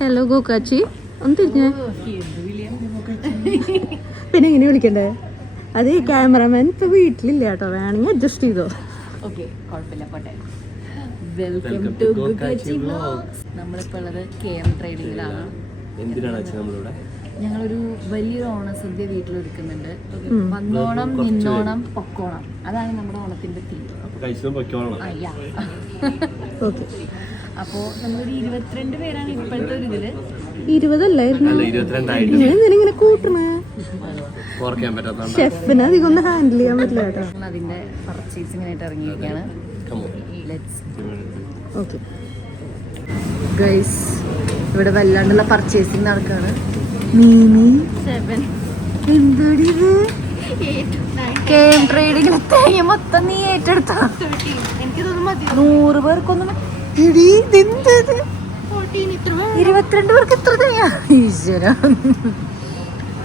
Hello ഗോകാച്ചി ഒന്ന് തിരിഞ്ഞേ. പിന്നെ എങ്ങനെ വിളിക്കണ്ടേ? അത് ക്യാമറമാൻ ഇപ്പൊ വീട്ടിലില്ല കേട്ടോ, വേണമെങ്കിൽ അഡ്ജസ്റ്റ് ചെയ്തോ. ഓക്കെ, കുഴപ്പമില്ല, പോട്ടെ. Welcome to Gokachi vlogs. നമ്മളിപ്പോൾ ഉള്ളത് KM ട്രേഡിങ്ങിലാണ്. ഞങ്ങളൊരു വലിയൊരു ഓണസദ്യ വീട്ടിലൊരുക്കുന്നുണ്ട്. വന്നോണം, നിന്നോണം, പൊക്കോണം, അതാണ് നമ്മുടെ ഓണത്തിന്റെ തീം. അപ്പോൾ നമ്മളൊരു 22 പേരാണ് ഇപ്പോഴത്തെ ഒരു ഇതില്. 20 അല്ലായിരുന്നു, ഇങ്ങനെ കൂട്ടണേ. ഷെഫിന് അധികം ഒന്നും ഹാൻഡിൽ ചെയ്യാൻ പറ്റില്ല കേട്ടോ. അതിന്റെ പർച്ചേസിങ്ങിനായിട്ട് ഇറങ്ങിയിരിക്കുകയാണ്. ഓക്കെ ഗൈസ്, ഇവിടെ വല്ലാണ്ടുള്ള പർച്ചേസിങ് നടക്കുകയാണ്. KM ട്രേഡിങ്ങിൽ തേങ്ങ മൊത്തം നീ ഏറ്റെടുത്ത. 100 പേർക്കൊന്നും 22 പേർക്ക് എത്ര തേങ്ങ? ഈശ്വര,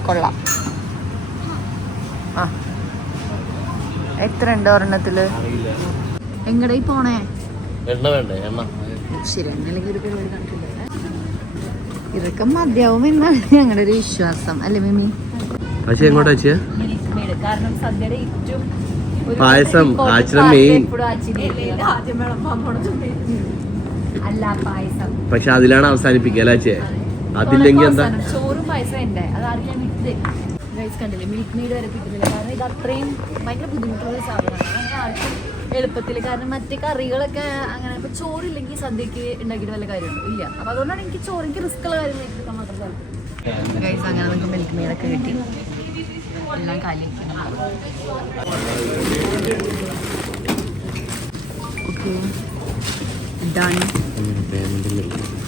കൊള്ളാം. ആ, എത്ര ഉണ്ട് ഒരെണ്ണത്തില്? എങ്ങടേ പോണേ? ശരി, അല്ലെങ്കിൽ ഒരു പരിപാടി കണക്കില്ല. ഇതൊക്കെ മതിയാവുമെന്നാണ് ഞങ്ങളുടെ ഒരു വിശ്വാസം, അല്ലേ മിമി? കാരണം സദ്യയുടെ ഏറ്റവും പായസം അല്ല, പായസം. പക്ഷെ അതിലാണ് അവസാനിപ്പിക്കുക. അതില്ലെങ്കിൽ എന്താ? ചോറും പായസം ഉണ്ട്, അതാർക്കും ഞാൻ വിട്ട് ഗൈസ്. കണ്ടില്ലേ, മിൽക്ക് മെയ്ഡ് വരെ കിട്ടുന്നില്ല. കാരണം ഇത് അത്രയും ഭയങ്കര ബുദ്ധിമുട്ടുള്ള സാധനമാണ്. അങ്ങനെ ആർക്കും എളുപ്പത്തിൽ, കാരണം മറ്റേ കറികളൊക്കെ അങ്ങനെ. ഇപ്പൊ ചോറില്ലെങ്കിൽ സദ്യക്ക് ഉണ്ടാക്കിയിട്ട് വല്ല കാര്യമുണ്ടോ? ഇല്ല. അപ്പൊ അതുകൊണ്ടാണ് എനിക്ക് ചോറിക്ക് റിസ്ക് ഉള്ള കാര്യം ഏറ്റെടുക്കാൻ മാത്രം താല്പര്യം. ഗൈസ്, അങ്ങനെ നമുക്ക് മിൽക്ക് മെയ്ഡൊക്കെ കിട്ടി. എല്ലാം കാലിരിക്കണം. Okay, done.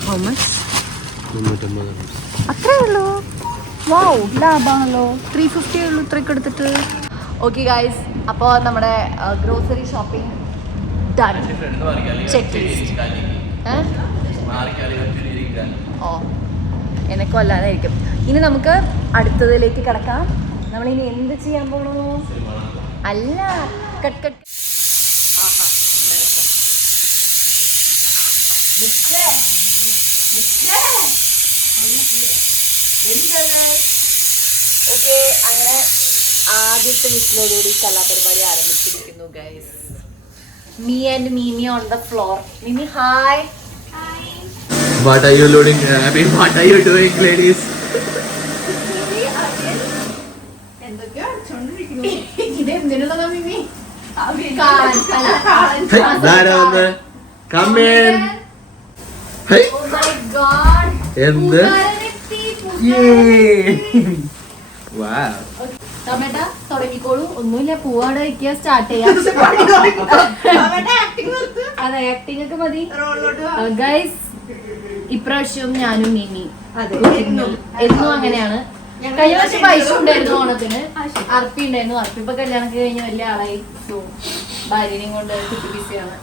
How much? അത്രേ ഉള്ളൂ. വൗ, ലാഭമാണല്ലോ. 350 ഉള്ളൂ ഇത്രയൊക്കെ എടുത്തിട്ട്. ഓക്കെ ഗൈസ്, അപ്പോൾ നമ്മുടെ grocery shopping done. Check list. ഓ, എന്നെ കൊല്ലാനായിരിക്കും. ഇനി നമുക്ക് അടുത്തതിലേക്ക് കിടക്കാം. നമ്മളിനി എന്ത് ചെയ്യാൻ പോണു? അല്ല, കട്ട് കട്ട്. ഓക്കെ, അങ്ങനെ ആദ്യത്തെ വിസിലോടുകൂടി കലാപരിപാടി ആരംഭിച്ചിരിക്കുന്നു guys. Me and Mimi on the floor. Mimi, hi. Hi. What are you loading? I mean, what are you doing, ladies? Come in. Hey. Oh my God. എന്ത്? Wow. ടൊമാറ്റോ തുടങ്ങിക്കോളൂ. ഒന്നുമില്ല, പൂവാടെ വയ്ക്കുക, start ചെയ്യാം. അതെ, acting ഒക്കെ മതി guys. ഇപ്രാവശ്യം ഞാനും മിമി എന്നും അങ്ങനെയാണ്. കഴിഞ്ഞ വർഷം പൈസ ഉണ്ടായിരുന്നു ഓണത്തിന്, അർപ്പി ഉണ്ടായിരുന്നു. അർപ്പി ഇപ്പൊ കല്യാണം കഴിഞ്ഞ് വലിയ ആളായി. സോ ഭാര്യനെയും കൊണ്ട് കുട്ടി ബിസിയാണ്.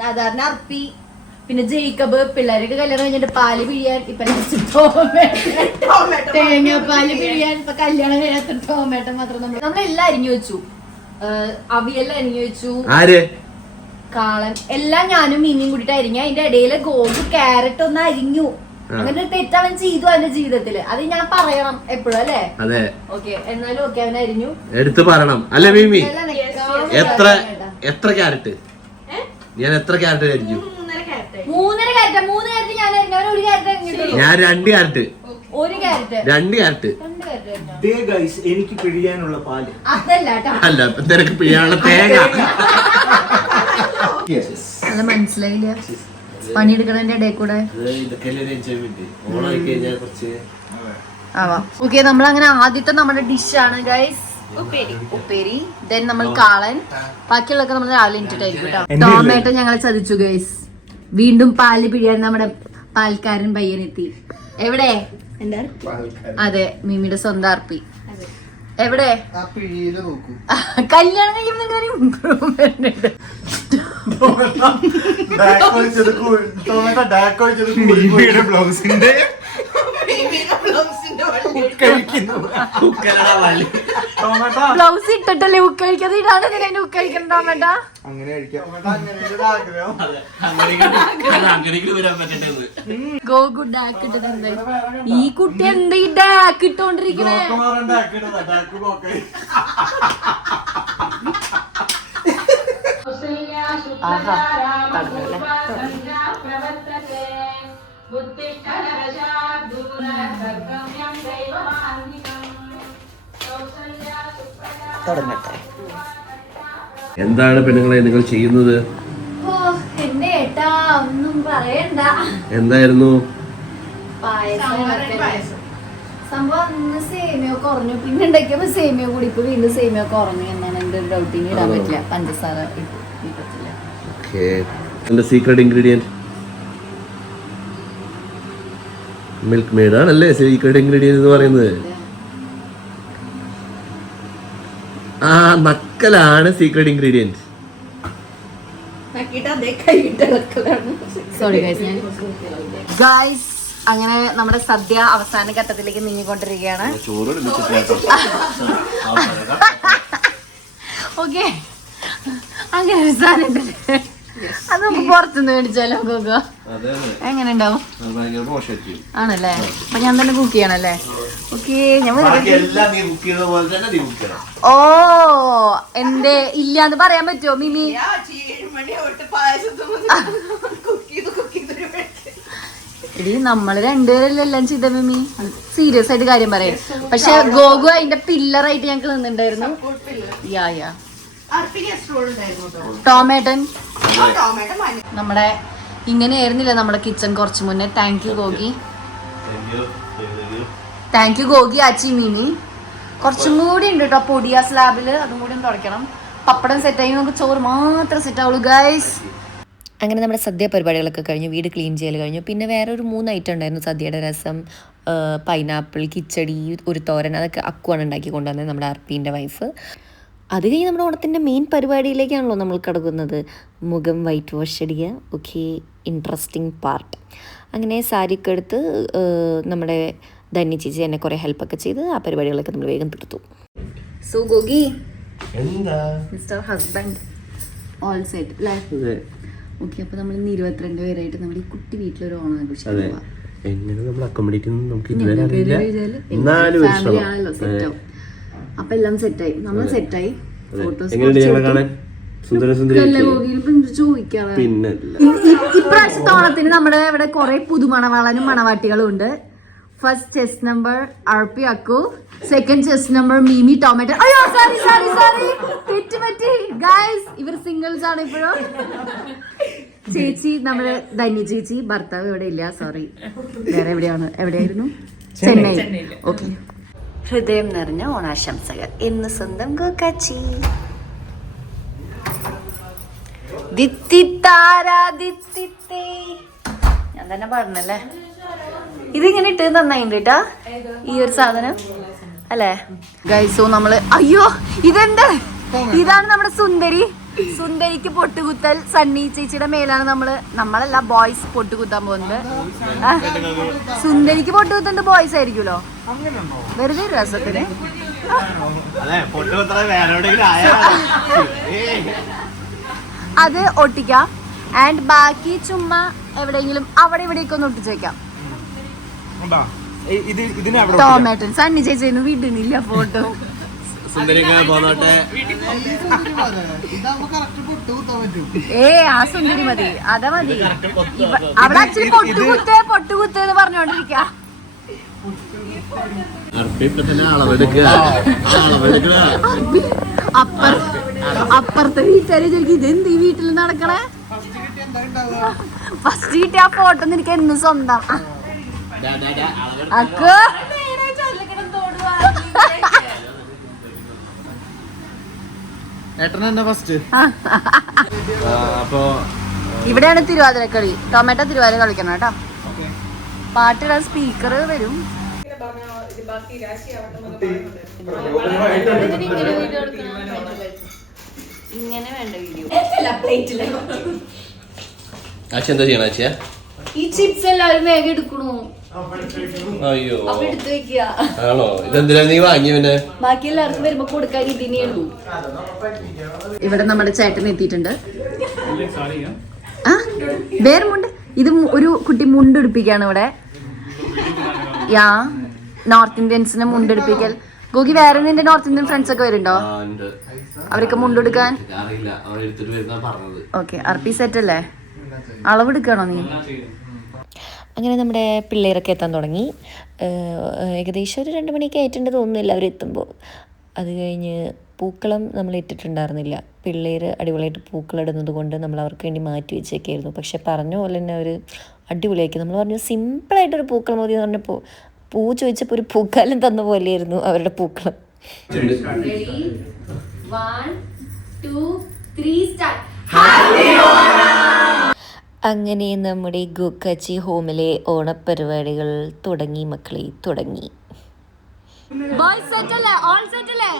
സാധാരണ അർപ്പി, പിന്നെ ജേക്കബ്, പിള്ളേരൊക്കെ കല്യാണം കഴിഞ്ഞിട്ട് പാല് പിഴിയാൻ. ഇപ്പൊ തേങ്ങാപ്പാല് പിഴിയാൻ. ഇപ്പൊ കല്യാണം കഴിയാത്ത ടൊമാറ്റോ മാത്രം നമ്മളെല്ലാം അരിഞ്ഞു വെച്ചു. അവിയെല്ലാം അരിഞ്ഞു വെച്ചു. കാളൻ എല്ലാം ഞാനും മീനിയും കൂടിയിട്ട് അരിഞ്ഞു. അതിന്റെ ഇടയില് ഗോപു ക്യാരറ്റ് ഒന്ന് അരിഞ്ഞു. അങ്ങനെ ഒരു തെറ്റ് അവൻ ചെയ്തു അവന്റെ ജീവിതത്തില്. അത് ഞാൻ പറയണം എപ്പോഴും, അല്ലേ? ഓക്കെ, എന്നാലും ഓക്കെ, അവൻ അരിഞ്ഞു. എടുത്തു പറയണം, അല്ലേ മിമി? എത്ര ക്യാരറ്റ്? ഞാൻ എത്ര ക്യാരറ്റ് അരിഞ്ഞു? 3 ക്യാരറ്റ് ഞാൻ അരിഞ്ഞു. അവൻ 1 ക്യാരറ്റ് അരിഞ്ഞിട്ടുള്ളൂ. ഞാൻ 2 ക്യാരറ്റ്. 1 ക്യാരറ്റ്. 2 ക്യാരറ്റ്. എനിക്ക് പിഴിയാനുള്ള പാല്. അതല്ല, അല്ല, നിനക്ക് പിഴിയാനുള്ള തേങ്ങ. അത് മനസ്സിലായില്ല. പണിയെടുക്കണതിന്റെ ഇടയിൽ കൂടെ ആവാം. ഓക്കെ, നമ്മളങ്ങനെ ആദ്യത്തെ നമ്മുടെ ഡിഷാണ് ഗൈസ് ഉപ്പേരി. ദെൻ നമ്മൾ കാളൻ. ബാക്കിയുള്ളതൊക്കെ നമ്മൾ രാവിലെ ഇട്ടിട്ടായിരിക്കും കേട്ടോ. ടൊമാറ്റോ ഞങ്ങളെ ചതിച്ചു ഗൈസ്. വീണ്ടും പാല് പിഴിയാൻ നമ്മുടെ പാൽക്കാരൻ പയ്യനെത്തി. എവിടെ? അതെ, മിമിയുടെ സ്വന്തം അർപ്പി. എവിടെ? കല്യാണം കഴിയുമ്പോൾ ഇമ്പ്രൂവ്മെന്റ് ഉണ്ട്. ബ്ലൗസ് ഇട്ടിട്ടല്ലേ ഉക്ക് കഴിക്കാതെ ഇടാണ് ഇതിനെ ഉക്ക് കഴിക്കണം ടോമേട്ട. അങ്ങനെ കഴിക്കാം. ഗോ ഗുഡ് ഡാക്ക് ഇട്ടത് എന്തായി? ഈ കുട്ടി എന്താ ഈ ഡാക്ക് ഇട്ടോണ്ടിരിക്കണേ? ആഹാ തടഞ്ഞല്ലേ. തുടങ്ങട്ടെ. എന്താണ് പെണ്ണുങ്ങളെ നിങ്ങൾ ചെയ്യുന്നത്? എന്റെ ഏട്ടാ ഒന്നും പറയണ്ട. എന്തായിരുന്നു സംഭവം അന്ന് സേമിയോ കുറഞ്ഞു, പിന്നെ ഉണ്ടാക്കിയപ്പോ സേമിയോ കൂടി, ഇപ്പൊ വീണ്ടും സേമിയോ കുറഞ്ഞു എന്നാണ് എന്റെ ഒരു ഡൗട്ടിങ്. ഇടാൻ പറ്റില്ല, പഞ്ചസാര പറ്റില്ല. എന്റെ സീക്രട്ട് ഇൻഗ്രീഡിയന്റ് മിൽക്ക് മെയ്ഡ് ആണല്ലേ സീക്രട്ട് ഇൻഗ്രീഡിയന്റ് എന്ന് പറയുന്നത്. ആ നക്കലാണ് സീക്രട്ട് ഇൻഗ്രീഡിയന്റ്. സോറി ഗൈസ്, അങ്ങനെ നമ്മുടെ സദ്യ അവസാന ഘട്ടത്തിലേക്ക് നീങ്ങിക്കൊണ്ടിരിക്കുകയാണ്. ഓക്കെ, അങ്ങനെ ഒരു സാധനം ഉണ്ടല്ലേ, അത് നമുക്ക് പുറത്തുനിന്ന് മേടിച്ചാലോ? ഗോഗോ എങ്ങനെ ഉണ്ടാവും? ആണല്ലേ, അപ്പൊ ഞാൻ തന്നെ കുക്ക് ചെയ്യണല്ലേ? ഓക്കെ, ഞാൻ ഓ എന്റെ ഇല്ലാന്ന് പറയാൻ പറ്റുമോ മിമി? എടി നമ്മള് രണ്ടുപേരല്ലേ എല്ലാം ചെയ്ത മിമി, സീരിയസ് ആയിട്ട് കാര്യം പറയാം. പക്ഷെ ഗോഗു അതിന്റെ പില്ലറായിട്ട് ഞങ്ങൾക്ക് നിന്നിട്ടുണ്ടായിരുന്നു. യാ യാ ടോമേട്ടൻ നമ്മുടെ ഇങ്ങനെയായിരുന്നില്ല നമ്മുടെ കിച്ചൺ കുറച്ച് മുന്നേ. Thank you Gogi, thank you Gogi, Achi Mimi. കുറച്ചും കൂടി ഉണ്ട് കേട്ടോ പൊടി ആ സ്ലാബില്, അതും കൂടി ഒന്ന് തുടയ്ക്കണം. പപ്പടം സെറ്റായി, നമുക്ക് ചോറ് മാത്രം സെറ്റ് ആവുള്ളൂ ഗൈസ്. അങ്ങനെ നമ്മുടെ സദ്യ പരിപാടികളൊക്കെ കഴിഞ്ഞു, വീട് ക്ലീൻ ചെയ്യൽ കഴിഞ്ഞു. പിന്നെ വേറെ ഒരു 3 ഐറ്റം ഉണ്ടായിരുന്നു. സദ്യയുടെ രസം, പൈനാപ്പിൾ, കിച്ചടി, ഒരു തോരൻ. അതൊക്കെ അക്കുവാണ് ഉണ്ടാക്കി കൊണ്ടുവന്നത്, നമ്മുടെ അർപ്പീൻ്റെ വൈഫ്. അത് കഴിഞ്ഞ് നമ്മുടെ ഓണത്തിൻ്റെ മെയിൻ പരിപാടിയിലേക്കാണല്ലോ നമ്മൾ കിടക്കുന്നത്, മുഖം വൈറ്റ് വാഷ് അടിക്കുക. Okay, interesting part. അങ്ങനെ സാരിയൊക്കെ എടുത്ത് നമ്മുടെ ധന്യ ചേച്ചി എന്നെ കുറേ ഹെൽപ്പൊക്കെ ചെയ്ത് ആ പരിപാടികളൊക്കെ നമ്മൾ വേഗം തീർത്തു. സോ ഗോഗി, എന്താ മിസ്റ്റർ ഹസ്ബൻഡ്, ഓൾ സെറ്റ് അല്ലേ? ഓക്കെ, അപ്പൊ നമ്മൾ 22 പേരായിട്ട് നമ്മുടെ ഈ കുട്ടി വീട്ടിലൊരു ഓണം ആഘോഷിക്കാൻ പോവാ. എങ്ങനെ നമ്മൾ അക്കോമഡേറ്റ് നമുക്ക് ഇതുവരെ അറിയില്ല. 4 ഫാമിലി ആണല്ലോ, സെറ്റ് ആവും. അപ്പൊ എല്ലാം സെറ്റായി, നമ്മൾ സെറ്റായി. ഫോട്ടോസ് ചോദിക്കാറ്. ഇപ്രാവശ്യത്തെ ഓണത്തിന് നമ്മുടെ ഇവിടെ കുറെ പുതുമണവാളനും മണവാട്ടികളും ഉണ്ട്. ഫസ്റ്റ് ചെസ്റ്റ് നമ്പർ അർപ്പി അക്കു, സെക്കൻഡ് ചെസ്റ്റ് നമ്പർ മിമി ടൊമാറ്റോ. അയ്യോ സോറി സോറി സോറി, തെറ്റ് പറ്റി ഗൈസ്, ഇവർ സിംഗിൾസ് ആണ് ഇപ്പോഴും. ചേച്ചി നമ്മുടെ ധന്യ ചേച്ചി, ഭർത്താവ് ഇവിടെ ഇല്ല, സോറി. വേറെ എവിടെയായിരുന്നു? ചെന്നൈ. ഓക്കെ, ഹൃദയം നിറഞ്ഞ ഓണാശംസകൾ എന്ന് സ്വന്തം ഗോകാച്ചി. ഞാൻ തന്നെ പാടണല്ലേ. ഇതിങ്ങനെ ഇട്ട് നന്നായിണ്ട് കേട്ടാ ഈ ഒരു സാധനം അല്ലേ ഗൈസോ. നമ്മള് അയ്യോ ഇതെന്ത്, ഇതാണ് നമ്മുടെ സുന്ദരിക്ക് പൊട്ടുകുത്തൽ. സണ്ണി ചേച്ചിയുടെ മേലാണ് നമ്മളല്ല ബോയ്സ് പൊട്ടുകുത്താൻ പോകുന്നത്. സുന്ദരിക്ക് പൊട്ടുകുത്തണ്ട് ബോയ്സ് ആയിരിക്കുമല്ലോ, വെറുതെ രസത്തിന്. അത് ഒട്ടിക്കാം, ആൻഡ് ബാക്കി ചുമ്മാ എവിടെയെങ്കിലും അവിടെ ഇവിടേക്ക് ഒന്ന് ഒട്ടിച്ച് വെക്കാം. ടോമാറ്റോ സണ്ണി ചേച്ചി വിടുന്നില്ല ഫോട്ടോ. ആ സുന്ദരി മതി, അതാ മതി. അവിടെ അച്ഛൻ പൊട്ടുകുത്തേന്ന് പറഞ്ഞോണ്ടിരിക്ക. അപ്പുറത്തെ വീട്ടുകാരെ ചോദിക്കും ഇതെന്ത് ഈ വീട്ടിൽ നടക്കണേ. ഫസ്റ്റ് കിട്ടിയ ആ ഫോട്ടോ എനിക്ക് എന്നും സ്വന്തം. അക്ക് ഇവിടെയാണ് തിരുവാതിരക്കളി. ടൊമാറ്റോ തിരുവാതിര കളിക്കണം കേട്ടോ. പാട്ടിടാൻ സ്പീക്കർ വരും. ഇങ്ങനെ വേണ്ട വീഡിയോ. എന്താ ചെയ്യണ? ഈ ചിപ്സ് എല്ലാവരും വേഗം എടുക്കണു. അയ്യോ അപ്പൊ എടുത്തു വെക്കുക. ആണോ? ഇതെന്തിനാ നീ വാങ്ങി പിന്നെ? ബാക്കി എല്ലാവർക്കും വരുമ്പോ കൊടുക്കാൻ ഇതിനേ ഉള്ളൂ. ഇവിടെ നമ്മുടെ ചേട്ടൻ എത്തിയിട്ടുണ്ട്. ആ വേറെ മുണ്ട്, ഇത് ഒരു കുട്ടി മുണ്ടെടുപ്പിക്കാണ് ഇവിടെ. യാ നോർത്ത് ഇന്ത്യൻസിന് മുണ്ടെടുപ്പിക്കൽ. ഗോഗി വേറെ നിന്റെ നോർത്ത് ഇന്ത്യൻ ഫ്രണ്ട്സ് ഒക്കെ വരുന്നുണ്ടോ? അവരൊക്കെ മുണ്ടെടുക്കാൻ? ഓക്കെ, അർപ്പി സെറ്റ് അല്ലേ? അളവെടുക്കണോ നീ? അങ്ങനെ നമ്മുടെ പിള്ളേരൊക്കെ എത്താൻ തുടങ്ങി. ഏകദേശം ഒരു 2 മണിയൊക്കെ ആയിട്ടുണ്ട് തോന്നുന്നില്ല അവരെത്തുമ്പോൾ. അത് കഴിഞ്ഞ് പൂക്കളം നമ്മൾ ഇട്ടിട്ടുണ്ടായിരുന്നില്ല. പിള്ളേർ അടിപൊളിയായിട്ട് പൂക്കളിടുന്നത് കൊണ്ട് നമ്മൾ അവർക്ക് വേണ്ടി മാറ്റി വെച്ചേക്കായിരുന്നു. പക്ഷെ പറഞ്ഞ പോലെ തന്നെ അവർ അടിപൊളിയാക്കി. നമ്മൾ പറഞ്ഞു സിമ്പിളായിട്ടൊരു പൂക്കളം മതി എന്ന് പറഞ്ഞപ്പോൾ പൂ ചോദിച്ചപ്പോൾ ഒരു പൂക്കാലം തന്ന പോലെയായിരുന്നു അവരുടെ പൂക്കളം. അങ്ങനെ നമ്മുടെ ഗോക്കാച്ചി ഹോമിലെ ഓണപ്പരിപാടികൾ തുടങ്ങി മക്കളെ, തുടങ്ങി. ബോയ്സ് സെറ്റ് അല്ലേ? ഓൾ സെറ്റ് അല്ലേ?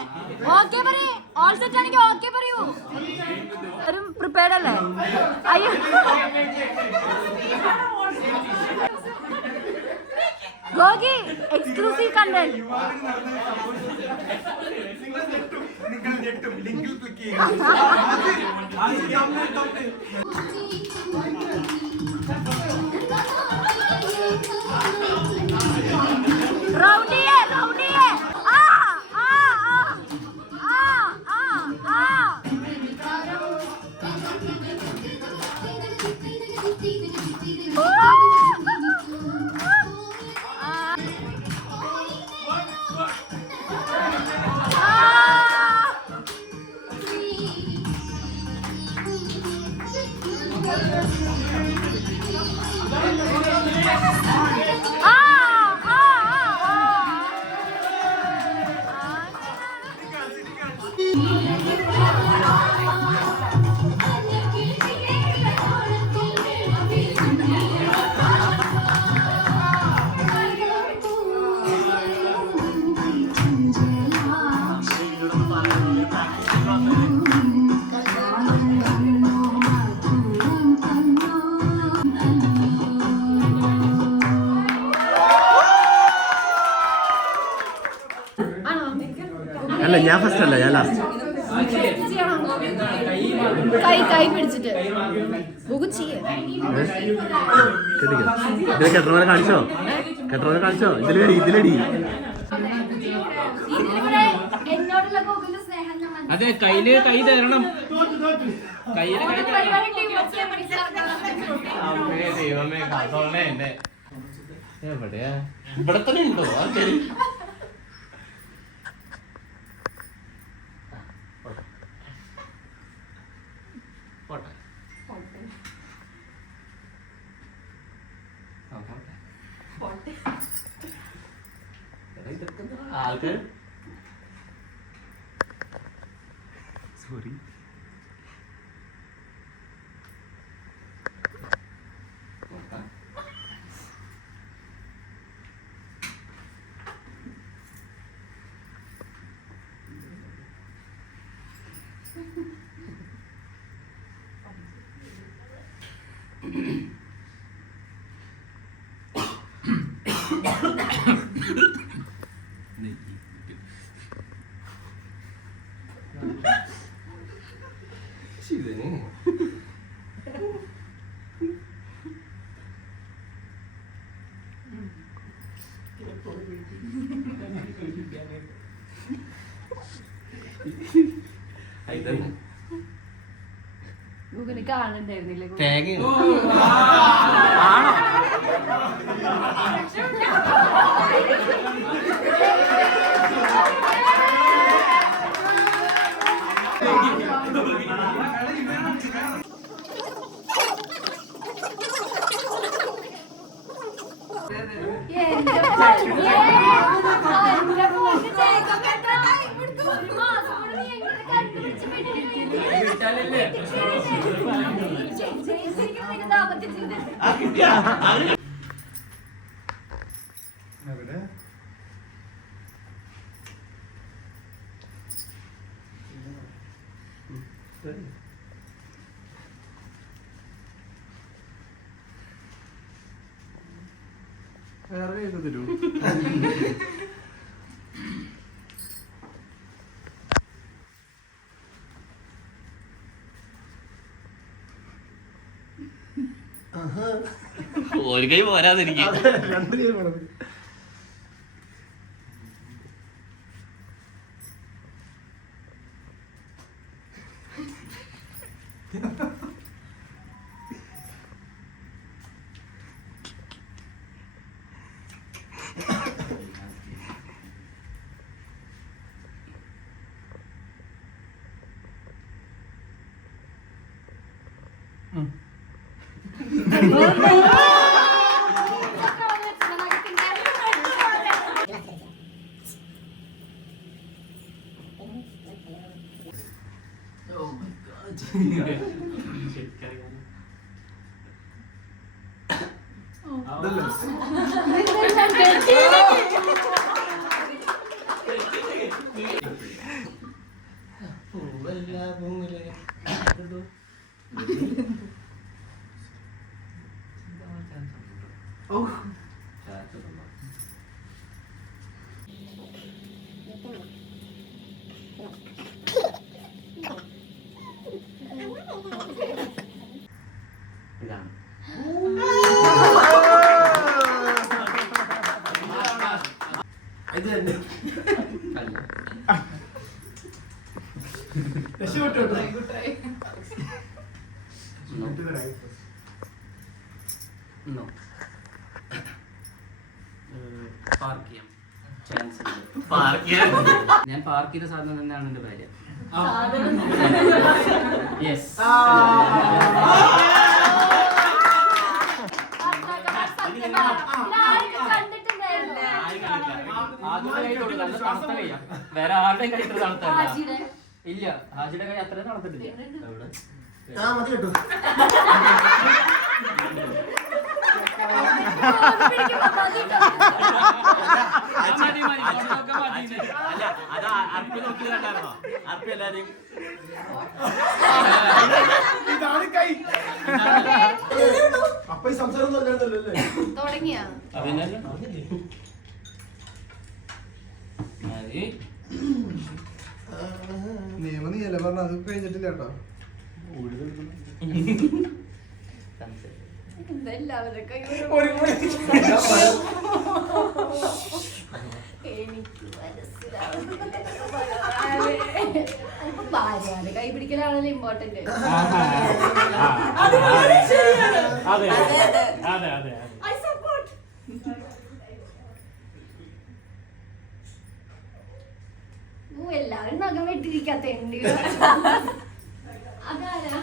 ഓക്കേ പറയൂ. ഓൾ സെറ്റ് ആണെങ്കിൽ ഓക്കേ പറയൂ. എല്ലാവരും പ്രിപ്പയർഡ് അല്ലേ? അയ്യോ ഗോഗി എക്സ്ക്ലൂസീവ് കണ്ടന്റ്. റൗണ്ടിയെ റൗണ്ടിയെ ആ ആ ആ ആ ആ അല്ല ഞാൻ ഫസ്റ്റ് അല്ല, ഞാൻ ലാസ്റ്റ്. കൈ പിടിച്ചിട്ട് ഇതിൽ കെട്ടറോനെ കാണിച്ചോ? കെട്ടറോനെ കാണിച്ചോ? ഇതിലടി അതെ, കയ്യില് കൈ തരണം. കയ്യില് കൈ ദൈവമേ കാത്തോളേ എന്നെ. എവിടെയാ? ഇവിടെ തന്നെ ഉണ്ടോ? ശരി. ആൾക്കാർ സോറി. ഗൂഗിളിൽ കാണുന്നുണ്ടായിരുന്നില്ലേ? തേങ്ങ ഒരു കൈ പോരാതിരിക്കും. ഞാൻ പാർക്ക് ചെയ്ത സാധനം തന്നെയാണ് എന്റെ ഭാര്യ. യെസ്. വേറെ ആരുടെയും കൈ ഇത്ര തണുത്തല്ല. ഇല്ല, ഹാജിയുടെ കൈ അത്രയും തണുത്തിട്ടില്ല. അപ്പൊ ഈ സംസാരം തുടങ്ങിയ നിയമം നീയല്ലേ പറഞ്ഞ അത് കഴിഞ്ഞിട്ടില്ല കേട്ടോ. കൈ പിടിക്കലാണല്ലോ ഇമ്പോർട്ടന്റ്. എല്ലാരും നഖം വെട്ടിരിക്കാത്ത അതാരാ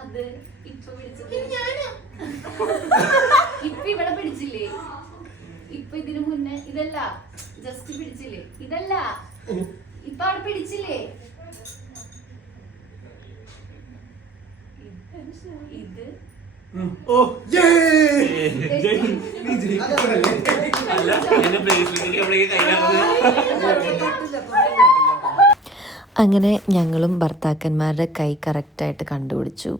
അത് ഇപ്പൊ പിടിച്ചത്? ഇപ്പൊ ഇവിടെ പിടിച്ചില്ലേ? ഇപ്പൊ ഇതിനു മുന്നേ ഇതല്ല, ജസ്റ്റ് പിടിച്ചില്ലേ? ഇതല്ല, ഇപ്പൊ അവിടെ പിടിച്ചില്ലേ? ഇത് അങ്ങനെ ഞങ്ങളും ഭർത്താക്കന്മാരുടെ കൈ കറക്റ്റായിട്ട് കണ്ടുപിടിച്ചു.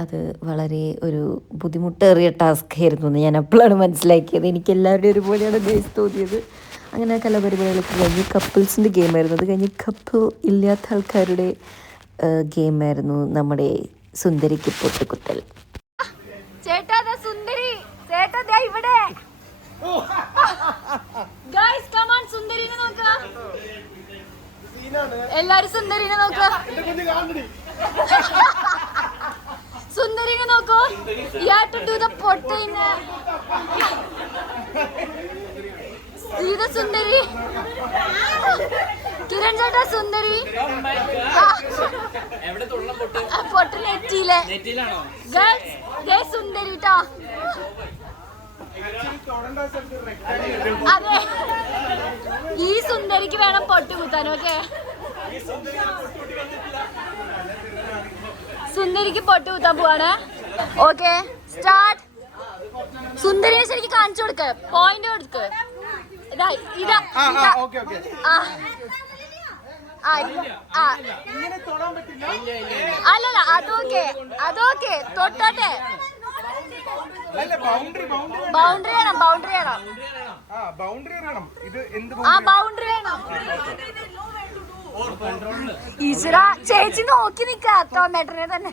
അത് വളരെ ഒരു ബുദ്ധിമുട്ടേറിയ ടാസ്ക് ആയിരുന്നു എന്ന് ഞാൻ അപ്പോഴാണ് മനസ്സിലാക്കിയത്. എനിക്ക് എല്ലാവരുടെയും ഒരുപോലെയാണ് ഗെയിംസ് തോന്നിയത്. അങ്ങനെ കലാപരിപാടികളൊക്കെ കഴിഞ്ഞ് കപ്പിൾസിൻ്റെ ഗെയിമായിരുന്നു. അത് കഴിഞ്ഞ് കപ്പിൾ ഇല്ലാത്ത ആൾക്കാരുടെ ഗെയിമായിരുന്നു നമ്മുടെ സുന്ദരിക്ക് പൊട്ടുകുത്തൽ. ചേട്ടാ സുന്ദരി, ചേട്ടാ ഇവിടെ. ഗൈസ് കം ഓൺ, സുന്ദരിനെ നോക്കുക. എല്ലാരും സുന്ദരിനെ നോക്കുക. സുന്ദരിനെ നോക്കൂ. You have to do the പൊട്ട് in ഇത് സുന്ദരി. കിരൺ ചേട്ടാ സുന്ദരി. പൊട്ട് നെറ്റിയിലെ. ഗൈസ് സുന്ദരി ട്ടോ. അതെ, ഈ സുന്ദരിക്ക് വേണം പൊട്ട് കുത്താൻ. ഓക്കെ, സുന്ദരിക്ക് പൊട്ട് കുത്താൻ പോവാണ്. Okay start. സുന്ദരിയെ ശരിക്കും കാണിച്ചു കൊടുക്ക, പോയിന്റ് കൊടുക്ക്. അല്ലല്ല, അതൊക്കെ തൊട്ടോട്ടെ. ബൗണ്ടറി വേണം, ബൗണ്ടറി വേണം, ആ ബൗണ്ടറി വേണം. ഈശ്വര, ചേച്ചി നോക്കി നിക്കാ ടോമാറ്റോനെ തന്നെ.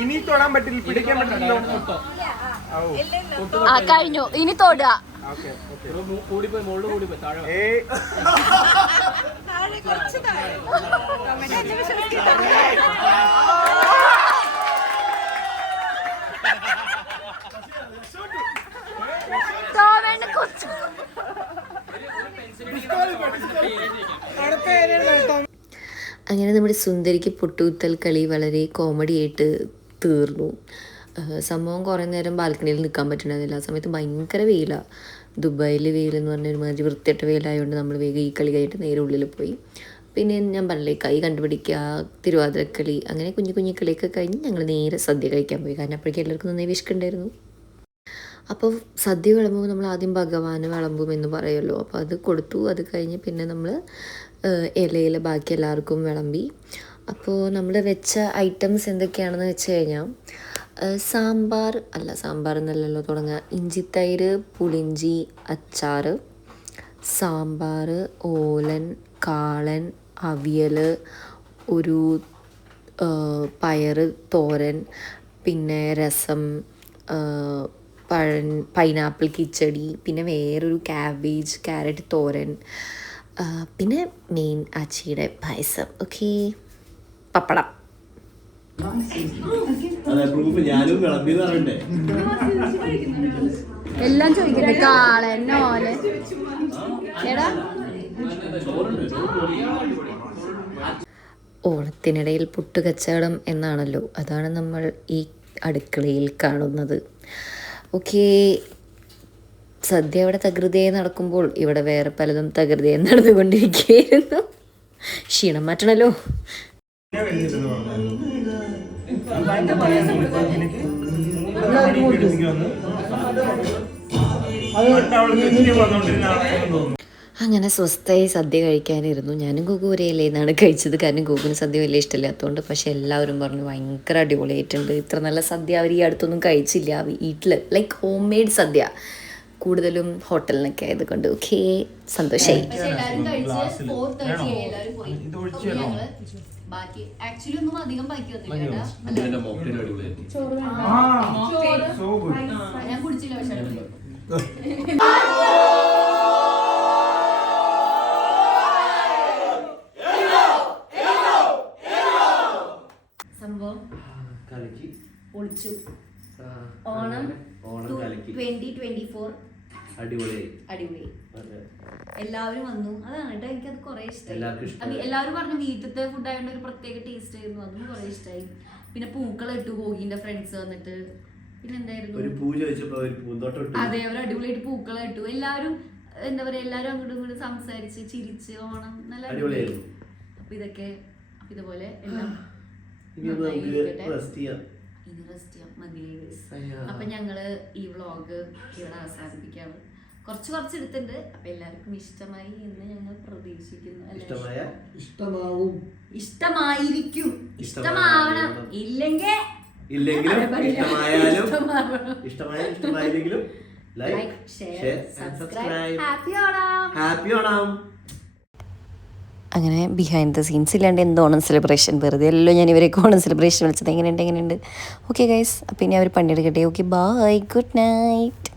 ഇനി തൊടാൻ പറ്റില്ല, പിടിക്കാൻ പറ്റില്ലല്ലോ. ആ കഴിഞ്ഞു, ഇനി തൊടുക. കൂടിപ്പോയി, മുകളിൽ കൂടിപ്പോയി, താഴെ ടോമാറ്റോ കൊച്ചു. അങ്ങനെ നമ്മുടെ സുന്ദരിക്ക് പൊട്ടുകുത്തൽ കളി വളരെ കോമഡി ആയിട്ട് തീർന്നു. സംഭവം കുറേ നേരം ബാൽക്കണിയിൽ നിൽക്കാൻ പറ്റുന്നില്ല. ആ സമയത്ത് ഭയങ്കര വെയിലാണ്. ദുബായിൽ വെയിലെന്ന് പറഞ്ഞ ഒരുമാതിരി വൃത്തിയായിട്ട് വെയിലായതുകൊണ്ട് നമ്മൾ വേഗം ഈ കളി കഴിഞ്ഞിട്ട് നേരെ ഉള്ളിൽ പോയി. പിന്നെ ഞാൻ പറഞ്ഞില്ലേ, കൈ കണ്ടുപിടിക്കുക, തിരുവാതിരക്കളി, അങ്ങനെ കുഞ്ഞു കുഞ്ഞു കളിയൊക്കെ കഴിഞ്ഞ് ഞങ്ങൾ നേരെ സദ്യ കഴിക്കാൻ പോയി. കാരണം അപ്പോഴേക്കും എല്ലാവർക്കും നന്നായി വിശക്കുണ്ടായിരുന്നു. അപ്പോൾ സദ്യ വിളമ്പുമ്പോൾ നമ്മൾ ആദ്യം ഭഗവാന് വിളമ്പും എന്ന് പറയുമല്ലോ. അപ്പോൾ അത് കൊടുത്തു. അത് കഴിഞ്ഞ് പിന്നെ നമ്മൾ ഇലയിൽ ബാക്കി എല്ലാവർക്കും വിളമ്പി. അപ്പോൾ നമ്മൾ വെച്ച ഐറ്റംസ് എന്തൊക്കെയാണെന്ന് വെച്ച് കഴിഞ്ഞാൽ സാമ്പാർ എന്നല്ലല്ലോ തുടങ്ങുക, ഇഞ്ചിത്തൈര്, പുളിഞ്ചി, അച്ചാർ, സാമ്പാർ, ഓലൻ, കാളൻ, അവിയൽ, ഒരു പയറ് തോരൻ, പിന്നെ രസം, പൈനാപ്പിൾ കിച്ചടി, പിന്നെ വേറൊരു ക്യാബേജ് ക്യാരറ്റ് തോരൻ, പിന്നെ മെയിൻ ആച്ചിയുടെ പായസം. ഓക്കെ, പപ്പടം. ഞാനും വിളമ്പി പറയണ്ടേ. എല്ലാം ചോദിക്കട്ടെ, കാളൻ, ഓലൻ. എടാ ഓണത്തിനിടയിൽ പുട്ടുകച്ചവടം എന്നാണല്ലോ, അതാണ് നമ്മൾ ഈ അടുക്കളയിൽ കാണുന്നത്. ഓക്കെ, സദ്യ അവിടെ തകൃതിയായി നടക്കുമ്പോൾ ഇവിടെ വേറെ പലതും തകൃതിയായി നടന്നുകൊണ്ടിരിക്കുകയായിരുന്നു. ക്ഷീണം മാറ്റണല്ലോ. അങ്ങനെ സ്വസ്ഥമായി സദ്യ കഴിക്കാനിരുന്നു. ഞാനും ഗോകു ഒരേ ഇലയിൽനിന്നാണ് കഴിച്ചത്. കാരണം ഗോകുവിന് സദ്യ വലിയ ഇഷ്ടമില്ലാത്തതുകൊണ്ട്. പക്ഷെ എല്ലാവരും പറഞ്ഞു ഭയങ്കര അടിപൊളിയായിട്ടുണ്ട്. ഇത്ര നല്ല സദ്യ അവർ ഈ അടുത്തൊന്നും കഴിച്ചില്ല വീട്ടിൽ. ലൈക്ക് ഹോം മെയ്ഡ് സദ്യ, കൂടുതലും ഹോട്ടലിനൊക്കെ ആയതുകൊണ്ട്. ഓക്കെ, സന്തോഷമായി. ബാക്കി ആക്ച്വലി ഒന്നും അധികം ബാക്കി വന്നില്ല. ഞാൻ കുടിച്ചില്ല. പക്ഷേ സംഭവം പൊളിച്ചു. ഓണം 2024 അടിപൊളി. എല്ലാവരും വന്നു. അതാണ് കേട്ടോ, എനിക്കത് കുറെ ഇഷ്ടമായി. എല്ലാവരും പറഞ്ഞു വീട്ടിലത്തെ ഫുഡ് ആയതുകൊണ്ട് ഒരു പ്രത്യേക ടേസ്റ്റ് ആയിരുന്നു. അതും കുറെ ഇഷ്ടമായി. പിന്നെ പൂക്കൾ ഇട്ടു, ഗോഗിന്റെ ഫ്രണ്ട്സ് വന്നിട്ട്. പിന്നെ എന്തായിരുന്നു, അതെ, ഒരു അടിപൊളിയായിട്ട് പൂക്കൾ ഇട്ടു. എല്ലാവരും എന്താ പറയാ, എല്ലാവരും അങ്ങോട്ടും ഇങ്ങോട്ടും സംസാരിച്ച് ചിരിച്ച് ഓണം നല്ല അടിപൊളിയായിരുന്നു. അപ്പൊ ഇതുപോലെ എല്ലാം റെസ്റ്റ് ചെയ്യാം മതി. അപ്പൊ ഞങ്ങള് ഈ വ്ളോഗ് ഇവിടെ അവസാനിപ്പിക്കാണ്. കുറച്ച് എടുത്തിട്ടുണ്ട്. അപ്പൊ എല്ലാവർക്കും ഇഷ്ടമായി എന്ന് ഞങ്ങൾ പ്രതീക്ഷിക്കുന്നു. ഇഷ്ടമായിരിക്കും, ഇഷ്ടമാവണം. ഇഷ്ടമായാലും like, share, subscribe. Happy Onam. അങ്ങനെ ബിഹൈൻഡ് ദ സീൻസ് ഇല്ലാണ്ട് എന്ത് ഓണം സെലിബ്രേഷൻ, വെറുതെ അല്ലല്ലോ ഞാൻ ഇവരൊക്കെ ഓണം സെലിബ്രേഷൻ വിളിച്ചത്. എങ്ങനെയുണ്ട്. ഓക്കെ ഗൈസ്, അപ്പോൾ ഇനി അവർ പണിയെടുക്കട്ടെ. Okay, bye, good night.